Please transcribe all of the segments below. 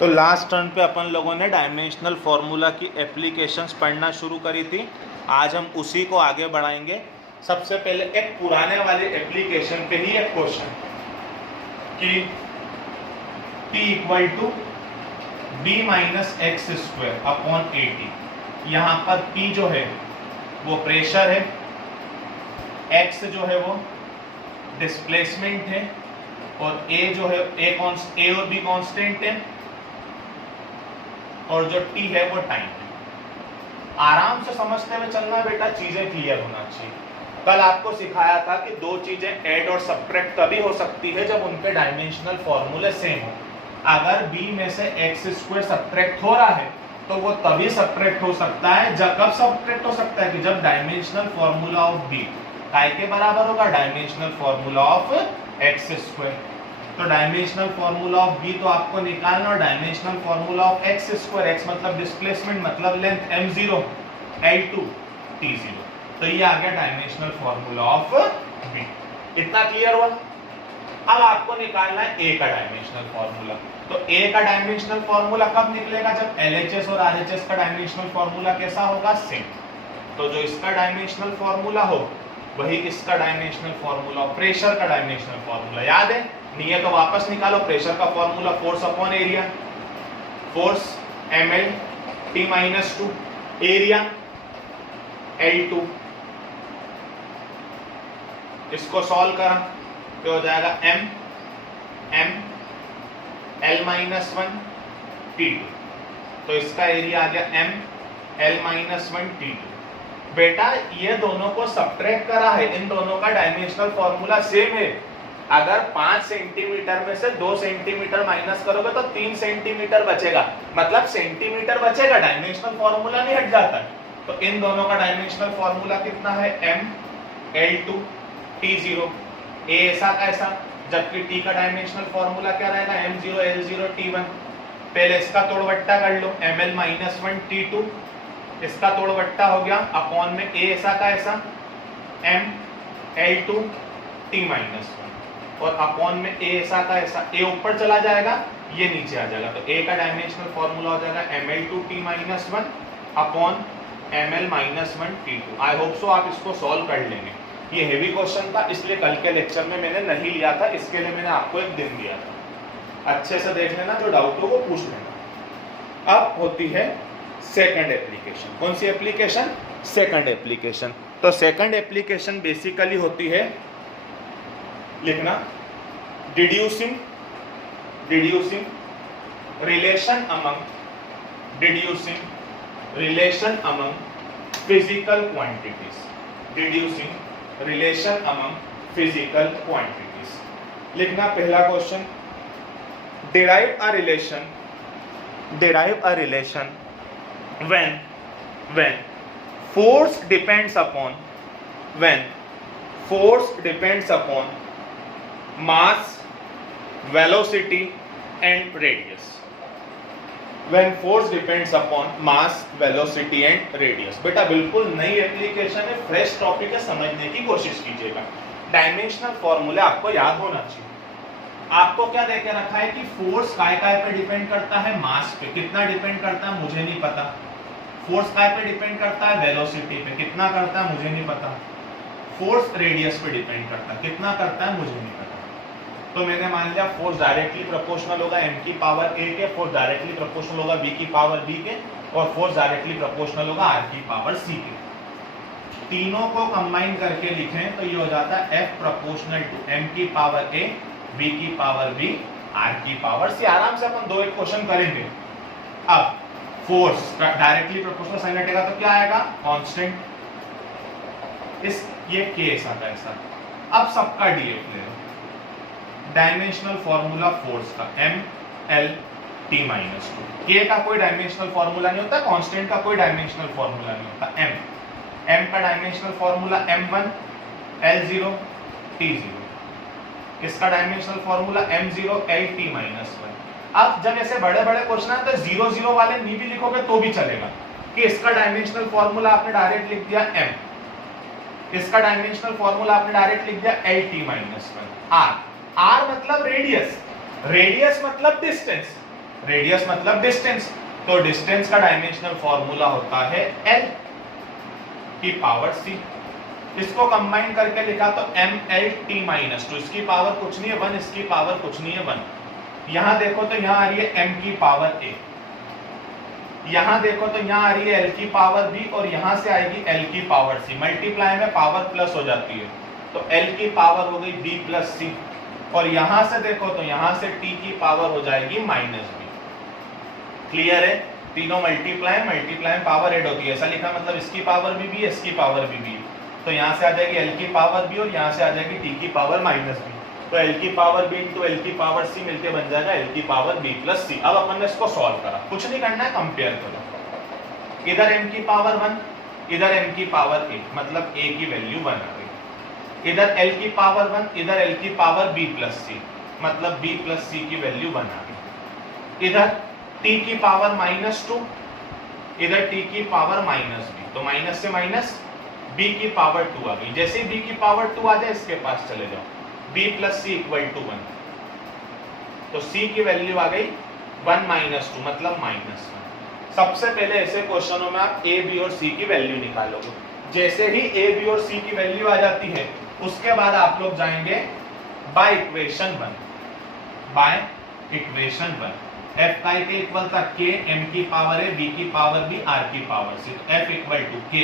तो last turn पे अपन लोगों ने डायमेंशनल फॉर्मूला की एप्लीकेशंस पढ़ना शुरू करी थी। आज हम उसी को आगे बढ़ाएंगे। सबसे पहले एक पुराने वाले एप्लीकेशन पे ही एक क्वेश्चन कि P equal to B minus X square upon 80। यहाँ पर P जो है वो प्रेशर है, X जो है वो डिस्प्लेसमेंट है और A जो है A और B कांस्टेंट है और जो T है वो टाइम है। आराम से समझते हुए चलना है बेटा, चीजें क्लियर होना चाहिए। कल आपको सिखाया था कि दो चीजें ऐड और सब्ट्रैक्ट तभी हो सकती है जब उनके डायमेंशनल फॉर्मूले सेम हो। अगर B में से एक्स स्क्वायर सब्ट्रैक्ट हो रहा है तो वो तभी सब्ट्रैक्ट हो सकता है जब कब सब्ट्रैक्ट हो सकता है कि जब डायमेंशनल फॉर्मूला ऑफ B काय के बराबर होगा, dimensional formula of x square. तो डायमेंशनल फॉर्मूला ऑफ B तो आपको निकालना और dimensional formula of x square, x मतलब डिस्प्लेसमेंट मतलब लेंथ m0 L2 T0। तो ये आ गया डायमेंशनल फॉर्मूला ऑफ B। इतना क्लियर हुआ। अब आपको निकालना है A का डायमेंशनल फॉर्मूला। तो A का डायमेंशनल फॉर्मूला कब निकलेगा, जब LHS और RHS का डायमेंशनल फॉर्मूला कैसा होगा, सेम। तो जो इसका डायमेंशनल फॉर्मूला हो वही इसका डायमेंशनल फॉर्मूला, प्रेशर का डायमेंशनल फॉर्मूला याद है, नहीं है तो वापस निकालो। प्रेशर का formula force upon area, force ml T-2, area L2। इसको सॉल्व करा तो हो जाएगा m L-1 T2। तो इसका एरिया आ गया m L-1 T2। बेटा ये दोनों को सब्ट्रैक्ट करा है, इन दोनों का डायमेंशनल फॉर्मूला सेम है। अगर 5 सेंटीमीटर में से 2 सेंटीमीटर माइनस करोगे तो 3 सेंटीमीटर बचेगा, मतलब सेंटीमीटर बचेगा, डायमेंशनल फॉर्मूला नहीं हट जाता। तो इन दोनों का डायमेंशनल फॉर्मूला कितना है, m L2 T0। A ऐसा का ऐसा, जबकि T का डायमेंशनल फॉर्मूला क्या रहेगा, m0 L0 T1। पहले इसका तोड़वट्टा कर लो, ml-1 T2, इसका तोड़वट्टा हो गया अपॉन में A ऐसा का ऐसा m L2 T-1 और अपॉन में A ऐसा का ऐसा, A ऊपर चला जाएगा ये नीचे आ जाएगा। तो A का डायमेंशनल फॉर्मूला हो जाएगा ml2 T-1 upon ml-1 T2। आई होप सो आप इसको सॉल्व कर लेंगे। ये हेवी क्वेश्चन था इसलिए कल के लेक्चर में मैंने नहीं लिया था, इसके लिए मैंने आपको एक दिन दिया था। अच्छे से देख लेना, जो डाउट हो वो पूछ लेना। अब होती है सेकंड एप्लीकेशन। कौन सी एप्लीकेशन, सेकंड एप्लीकेशन। तो सेकंड एप्लीकेशन बेसिकली होती है, लिखना, deducing relation among physical quantities. Deducing relation among physical quantities. लिखना पहला question, derive a relation when force depends upon mass, velocity and radius। when force depends upon mass, velocity and radius। बेटा बिल्कुल नई application है, fresh topic है, समझने की कोशिश कीजिएगा। डायमेंशनल फॉर्मूले आपको याद होना चाहिए। आपको क्या देके रखा है कि फोर्स काय पे डिपेंड करता है, मास पे। कितना डिपेंड करता है मुझे नहीं पता। फोर्स काय पे डिपेंड करता है, वेलोसिटी पे। कितना करता है मुझे नहीं पता। फोर्स रेडियस पे डिपेंड करता है, कितना करता है मुझे नहीं पता। तो मैंने मान लिया फोर्स डायरेक्टली प्रोपोर्शनल होगा m की पावर a के, फोर्स डायरेक्टली प्रोपोर्शनल होगा v की पावर b के, और फोर्स डायरेक्टली प्रोपोर्शनल होगा r की पावर c के। तीनों को कंबाइन करके लिखें तो ये हो जाता है f प्रोपोर्शनल टू m की पावर a, v की पावर b, r की पावर c। आराम से अपन दो एक क्वेश्चन करेंगे। अब फोर्स डायरेक्टली प्रोपोर्शनल साइन हटेगा तो क्या आएगा, कांस्टेंट। इस ये k ऐसा का ऐसा। अब सबका df ले लो। डायमेंशनल फॉर्मूला फोर्स का m L T-2। k का कोई डायमेंशनल फॉर्मूला नहीं होता, कांस्टेंट का कोई डायमेंशनल फॉर्मूला नहीं होता। m का dimensional formula m1 L0 T0। किसका dimensional formula m0 L T-1। अब जब ऐसे बड़े बड़े क्वेश्चन आते हैं तो 0 वाले नहीं भी लिखोगे तो भी चलेगा कि इसका डायमेंशनल फॉर्मूला आपने डायरेक्ट लिख दिया m, इसका डायमेंशनल फॉर्मूला आपने डायरेक्ट लिख दिया L T-1। r मतलब रेडियस, रेडियस मतलब डिस्टेंस। रेडियस मतलब डिस्टेंस, तो डिस्टेंस का डायमेंशनल फॉर्मूला होता है L की पावर C। इसको कंबाइन करके लिखा तो MLT-2, इसकी पावर कुछ नहीं है 1, इसकी पावर कुछ नहीं है 1। यहां देखो तो यहां आ रही है M की पावर A, यहां देखो तो यहां आ रही है L की पावर B, और यहां से आएगी L की पावर C। मल्टीप्लाई में पावर प्लस हो जाती है, तो L की पावर हो गई B प्लस C, और यहां से देखो तो यहां से T की पावर हो जाएगी माइनस B। क्लियर है? तीनों मल्टीप्लाई में पावर ऐड होती है, ऐसा लिखा मतलब इसकी पावर भी B है, इसकी पावर भी B है, तो यहाँ से आ जाएगी L की पावर B और यहाँ से आ जाएगी T की पावर माइनस B, तो L की पावर B इंटू L की पावर C मिलके बन जाएगा L की पावर B प्लस C। अब अपन ने इसको सॉल्व करा, कुछ नहीं करना है, कंपेयर करो। इधर M की पावर 1, इधर M की पावर A, मतलब A की वैल्यू 1 आ गई। इधर L की पावर 1, इधर L की पावर B प्लस C, मतलब B प्लस C की वैल्यू 1 आ गई। इधर T की पावर -2, इधर T की पावर -B, तो माइनस से माइनस B की पावर 2 आ गई। जैसे ही B की पावर 2 आ जाए इसके पास चले जाओ, B plus C equal to 1, तो C की वैल्यू आ गई 1 -2 मतलब -1। सबसे पहले ऐसे क्वेश्चनों में आप A, B और C की वैल्यू निकालोगे। जैसे ही A, B और C की वैल्यू आ जाती है उसके बाद आप लोग जाएंगे बाय इक्वेशन 1। F का इक्वल था K, M की पावर है, B की पावर B, R की पावर C, तो F equal to K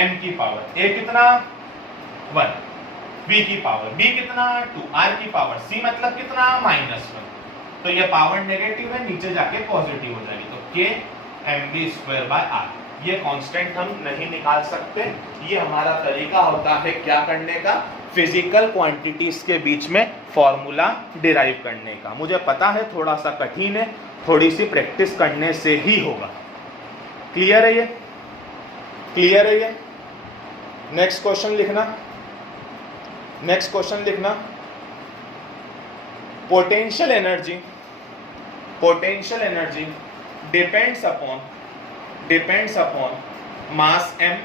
M की पावर A कितना 1, B की पावर B कितना 2, R की पावर C मतलब कितना -1, तो ये पावर नेगेटिव है, नीचे जाके पॉजिटिव हो जाएगी, तो K MB² बाय R। ये कांस्टेंट हम नहीं निकाल सकते, ये हमारा तरीका होता है क्या करने का, फिजिकल क्वांटिटीज के बीच में फॉर्मूला डिराइव करने का। मुझे पता है थोड़ा सा कठिन है, थोड़ी सी प्रैक्टिस करने से ही होगा। क्लियर है ये? क्लियर है ये? नेक्स्ट क्वेश्चन लिखना। Potential energy depends upon mass m,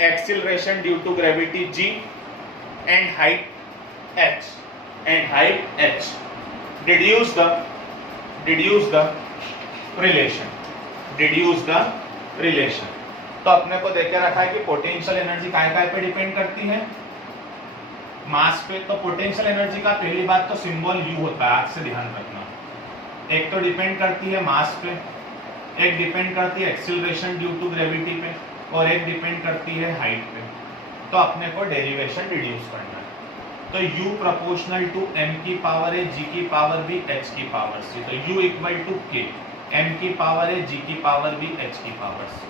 acceleration due to gravity g, and height h. Deduce the relation। तो अपने को देख के रखा है कि पोटेंशियल एनर्जी काय पे डिपेंड करती है, मास पे। तो पोटेंशियल एनर्जी का पहली बात तो सिंबल U होता है, आज से ध्यान रखना। एक तो डिपेंड करती है मास पे, एक डिपेंड करती है एक्सीलरेशन ड्यू टू ग्रेविटी पे, और एक डिपेंड करती है हाइट पे। तो अपने को डेरिवेशन रिड्यूस करना है, तो U प्रोपोर्शनल टू M की पावर है, G की पावर B, H की पावर C, तो U equal to K M की पावर है, G की पावर B, H की पावर C।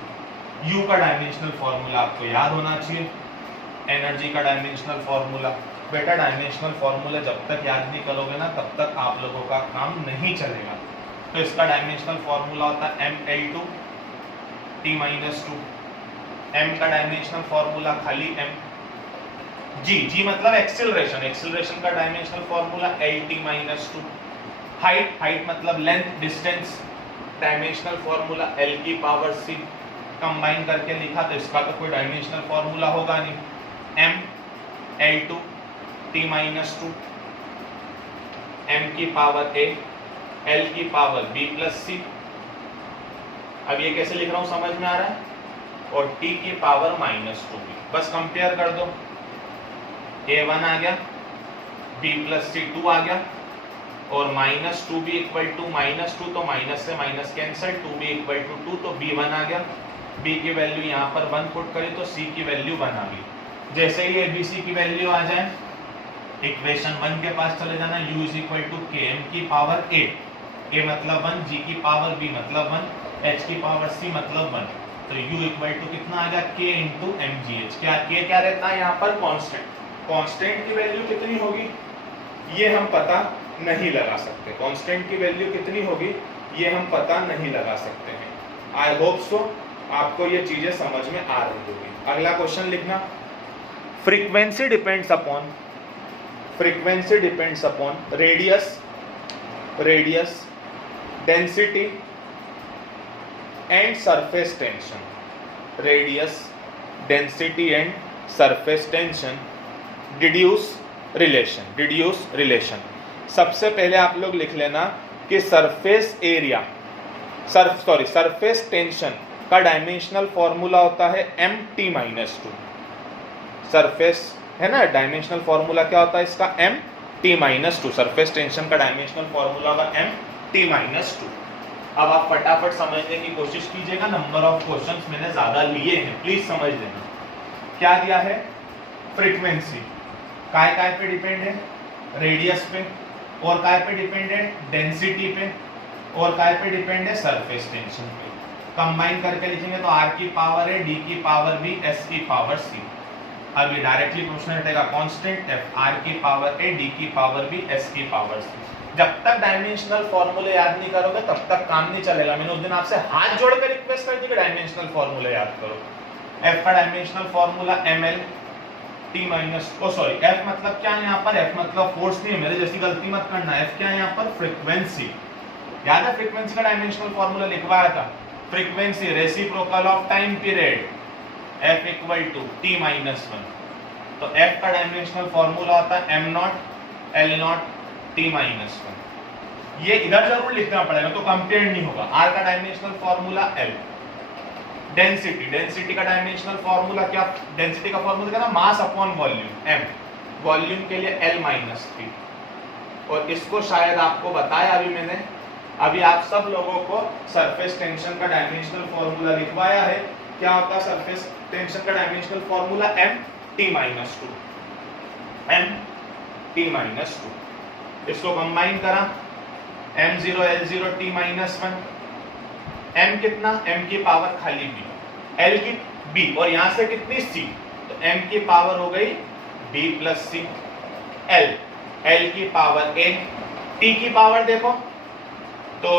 U का डायमेंशनल फॉर्मूला आपको याद होना चाहिए, एनर्जी का डायमेंशनल फॉर्मूला। बेटा डायमेंशनल फॉर्मूला जब तक याद नहीं करोगे ना तब तक आप लोगों का काम नहीं चलेगा। तो इसका डायमेंशनल फॉर्मूला होता है ML2 T-2। M का डायमेंशनल फॉर्मूला खाली M। G मतलब एक्सीलरेशन का डायमेंशनल फॉर्मूला LT-2। हाइट मतलब length distance, dimensional formula L की पावर C। कंबाइन करके लिखा तो इसका तो कोई डायमेंशनल फॉर्मूला होगा नहीं। ML2 T-2, M की पावर A, L की पावर B प्लस C। अब ये कैसे लिख रहा हूं समझ में आ रहा है, और T की पावर -2B। बस कंपेयर कर दो, A1 आ गया, B प्लस C 2 आ गया, और -2B इक्वल टू -2, तो माइनस से minus cancel, 2B equal to 2, तो B1 आ गया। B की वैल्यू यहाँ पर 1 पुट करी तो C की वैल्यू 1 आ गई। जैसे ही ABC की वैल्यू आ जाए इक्वेशन 1 के पास चले जाना, U is equal to KM की पावर A मतलब 1, G की पावर B मतलब 1, H की पावर C मतलब 1, तो U इक्वल टू कितना आ गया K इंटू MGH। क्या रहता है यहाँ पर कांस्टेंट की वैल्यू कितनी होगी ये हम पता नहीं लगा सकते, कांस्टेंट की वैल्यू कितनी होगी ये हम पता नहीं लगा सकते हैं। आई होप सो आपको ये चीजें समझ में आ रही होगी। अगला क्वेश्चन लिखना, frequency depends upon radius density and surface tension. Radius density and surface tension, deduce relation. सबसे पहले आप लोग लिख लेना कि सरफेस टेंशन का डायमेंशनल फॉर्मूला होता है mt-2। सरफेस है ना, डायमेंशनल फॉर्मूला क्या होता है इसका, mt-2। सरफेस टेंशन का डायमेंशनल फॉर्मूला होगा mt-2। अब आप फटाफट समझने की कोशिश कीजिएगा, नंबर ऑफ क्वेश्चंस मैंने ज्यादा लिए हैं, प्लीज समझ लेना। क्या दिया है, फ्रीक्वेंसी काय पे डिपेंड है, रेडियस पे, और काय पे डिपेंड है, डेंसिटी पे, और काय पे डिपेंड है, सरफेस टेंशन पे। कंबाइन करके लिखेंगे तो r की पावर है, d की पावर b, s की पावर c। अब ये डायरेक्टली क्वेश्चन हटेगा कांस्टेंट f, r की पावर a, d की पावर b, s की पावर c। जब तक डायमेंशनल फॉर्मूले याद नहीं करोगे तब तक काम नहीं चलेगा। मैंने उस दिन आपसे हाथ जोड़कर रिक्वेस्ट कर दी कि डायमेंशनल फॉर्मूले याद करो। f का डायमेंशनल फॉर्मूला ml f मतलब क्या है यहाँ पर, f मतलब फोर्स नहीं है, मेरे जैसी गलती मत करना। f क्या है यहाँ पर, फ्रीक्वेंसी। याद है फ्रीक्वेंसी का डायमेंशनल फॉर्मूला लिखवाया था, frequency reciprocal of time period, f equal to t-1। तो f का डायमेंशनल फॉर्मूला होता है m0 l0 t-1। ये इधर जरूर लिखना पड़ेगा तो कंपेयर नहीं होगा। r का डायमेंशनल फॉर्मूला l। डेंसिटी का डायमेंशनल फॉर्मूला क्या, डेंसिटी का फॉर्मूला क्या था, mass upon volume m। Volume के लिए l-3। और इसको शायद आपको बताया अभी मैंने, अभी आप सब लोगों को सरफेस टेंशन का डायमेंशनल फॉर्मूला लिखवाया है। क्या होता है सरफेस टेंशन का डायमेंशनल फॉर्मूला, mt-2। mt-2 इसको कंबाइन करा, m0 l0 t-1। m कितना, m की पावर खाली b, l की b, और यहां से कितनी c, तो m की पावर हो गई b प्लस c, l की पावर a, t की पावर देखो तो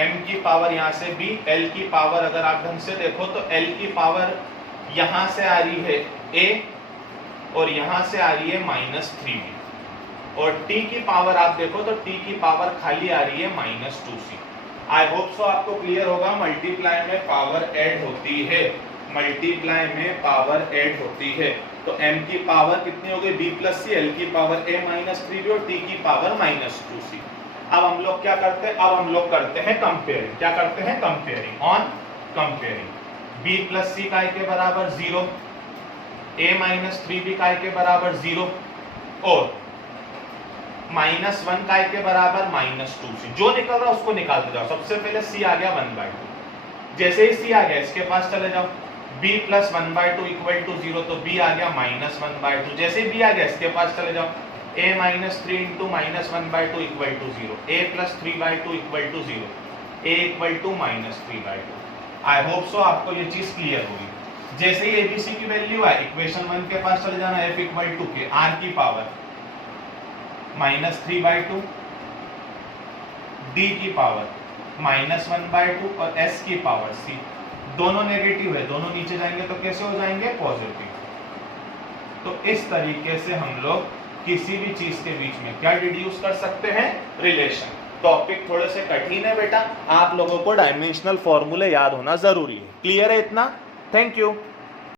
m की पावर यहां से b, l की पावर अगर आप ढंग से देखो तो l की पावर यहां से आ रही है a और यहां से आ रही है -3b, और t की पावर आप देखो तो t की पावर खाली आ रही है -2c। आई होप सो आपको क्लियर होगा। मल्टीप्लाई में पावर ऐड होती है, मल्टीप्लाई में पावर ऐड होती है। तो m की पावर कितनी हो गई, b प्लस c, l की पावर a -3b और t की पावर -2c। अब हम लोग क्या करते हैं, अब हम लोग करते हैं कंपेयरिंग। क्या करते हैं, comparing. On comparing, b plus c काय के बराबर 0, a -3b काय के बराबर 0 और -1 काय के बराबर -2c। जो निकल रहा है उसको निकालते जाओ। सबसे पहले c आ गया 1/2, जैसे ही c आ गया इसके पास चले जाओ, b प्लस 1/2 इक्वल टू 0, तो b आ गया -1/2। जैसे ही b आ गया इसके पास चले जाओ, a -3 into -1/2 equal to 0, a plus 3/2 equal to 0, a equal to -3/2। I hope so आपको ये चीज क्लियर होगी। जैसे ही abc की वैल्यू आए, इक्वेशन 1 के पास चले जाना, f equal to K r की पावर -3/2, d की पावर -1/2 और s की पावर c। दोनों नेगेटिव है, दोनों नीचे जाएंगे तो कैसे हो जाएंगे, पॉजिटिव। तो इस तरीके से हम लोग किसी भी चीज के बीच में क्या डिड्यूस कर सकते हैं, रिलेशन। टॉपिक थोड़े से कठिन है बेटा, आप लोगों को डायमेंशनल फॉर्मूले याद होना जरूरी है। क्लियर है इतना? Thank you.